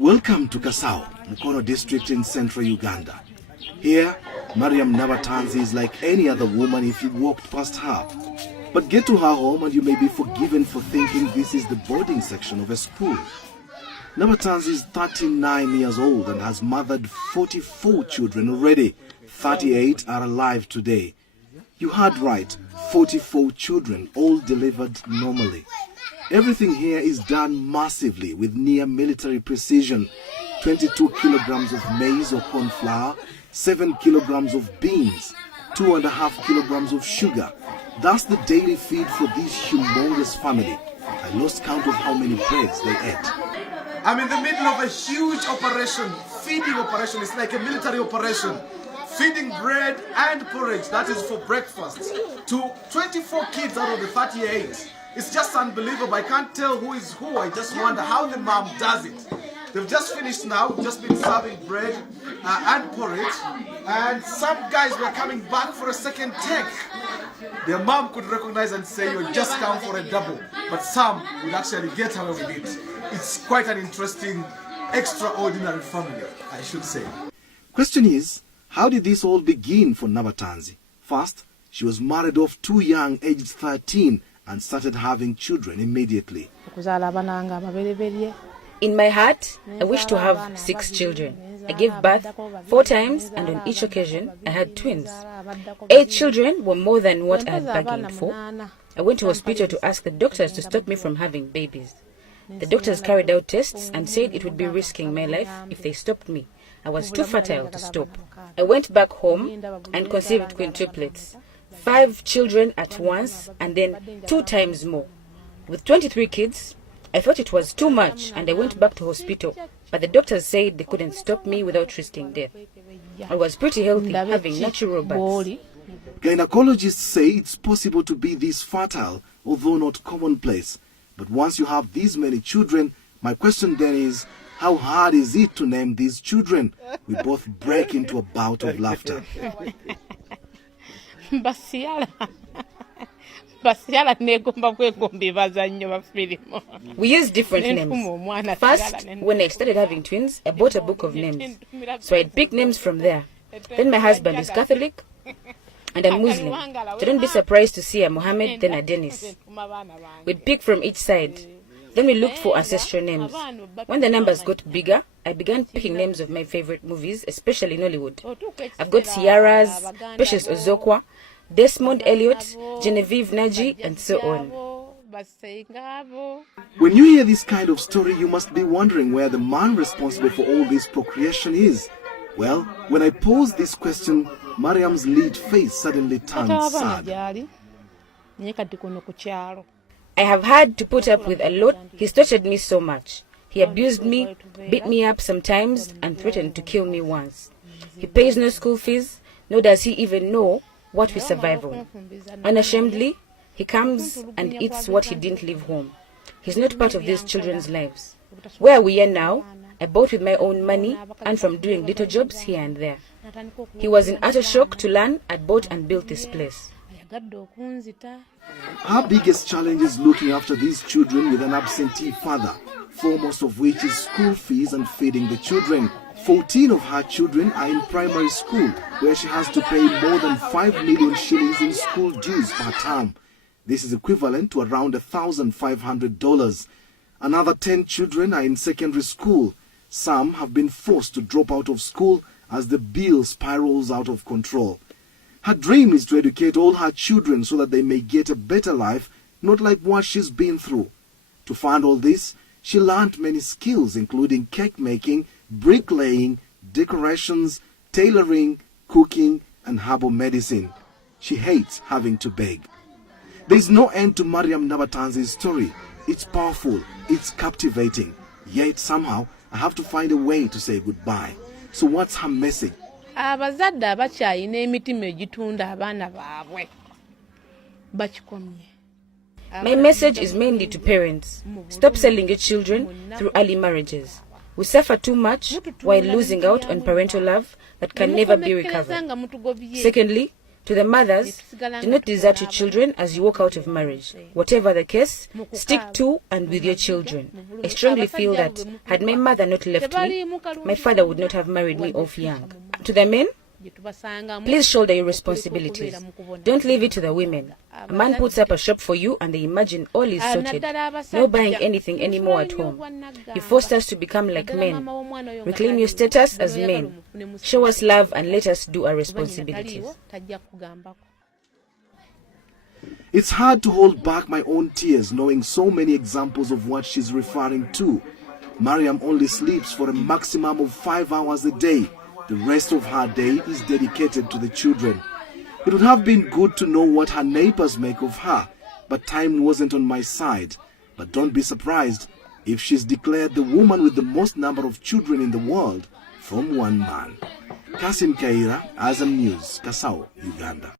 Welcome to Kasao, Mukono district in central Uganda. Here, Mariam Nabatanzi is like any other woman if you walked past her. But get to her home and you may be forgiven for thinking this is the boarding section of a school. Nabatanzi is 39 years old and has mothered 44 children already. 38 are alive today. You heard right, 44 children, all delivered normally. Everything here is done massively with near military precision. 22 kilograms of maize or corn flour, 7 kilograms of beans, 2.5 kilograms of sugar. That's the daily feed for this humongous family. I lost count of how many breads they ate. I'm in the middle of a huge operation, feeding operation. It's like a military operation. Feeding bread and porridge, that is for breakfast, to 24 kids out of the 38. It's just unbelievable. I can't tell who is who. I just wonder how the mom does it. They've just finished now, just been serving bread and porridge, and some guys were coming back for a second take. Their mom could recognize and say, "You just come for a double," but some would actually get away with it. It's quite an interesting, extraordinary family, I should say. Question is, how did this all begin for Nabatanzi? First, she was married off too young, aged 13, and started having children immediately. In my heart, I wish to have 6 children. I gave birth 4 times, and on each occasion, I had twins. 8 children were more than what I had bargained for. I went to hospital to ask the doctors to stop me from having babies. The doctors carried out tests and said it would be risking my life if they stopped me. I was too fertile to stop. I went back home and conceived quintuplets. 5 children at once and then 2 times more. With 23 kids, I thought it was too much and I went back to hospital, but the doctors said they couldn't stop me without risking death. I was pretty healthy, having natural births. Gynecologists say it's possible to be this fertile, although not commonplace. But once you have these many children, my question then is, how hard is it to name these children? We both break into a bout of laughter. We use different names. First, when I started having twins, I bought a book of names. So I'd pick names from there. Then my husband is Catholic and I'm Muslim. So don't be surprised to see a Mohammed, then a Dennis. We'd pick from each side. Then we looked for ancestral names. When the numbers got bigger, I began picking names of my favorite movies, especially in Hollywood. I've got Ciara's, Precious Ozokwa, Desmond Elliot, Genevieve Naji, and so on. When you hear this kind of story, you must be wondering where the man responsible for all this procreation is. Well, when I posed this question, Mariam's lead face suddenly turned sad. I have had to put up with a lot. He's tortured me so much. He abused me, beat me up sometimes, and threatened to kill me once. He pays no school fees, nor does he even know what we survive on. Unashamedly, he comes and eats what he didn't leave home. He's not part of these children's lives. Where we are now, I bought with my own money and from doing little jobs here and there. He was in utter shock to learn I'd bought and built this place. Our biggest challenge is looking after these children with an absentee father, foremost of which is school fees and feeding the children. 14 of her children are in primary school, where she has to pay more than 5 million shillings in school dues per term. This is equivalent to around $1,500. Another 10 children are in secondary school. Some have been forced to drop out of school as the bill spirals out of control. Her dream is to educate all her children so that they may get a better life, not like what she's been through. To fund all this, she learned many skills, including cake making, bricklaying, decorations, tailoring, cooking, and herbal medicine. She hates having to beg. There's no end to Mariam Nabatanzi's story. It's powerful, it's captivating. Yet somehow, I have to find a way to say goodbye. So what's her message? Abazadde abakyayina emitima egitunda abaana baabwe bakikomye. My message is mainly to parents. Stop selling your children through early marriages. We suffer too much while losing out on parental love that can never be recovered. Secondly, To the mothers, do not desert your children as you walk out of marriage. Whatever the case, stick to and with your children. I strongly feel that had my mother not left me, my father would not have married me off young. To the men, please shoulder your responsibilities. Don't leave it to the women. A man puts up a shop for you and they imagine all is sorted. No buying anything anymore at home. You forced us to become like men. Reclaim your status as men. Show us love and let us do our responsibilities. It's hard to hold back my own tears knowing so many examples of what she's referring to. Mariam only sleeps for a maximum of 5 hours a day. The rest of her day is dedicated to the children. It would have been good to know what her neighbors make of her, but time wasn't on my side. But don't be surprised if she's declared the woman with the most number of children in the world from one man. Kasim Kaira, Azam News, Kasao, Uganda.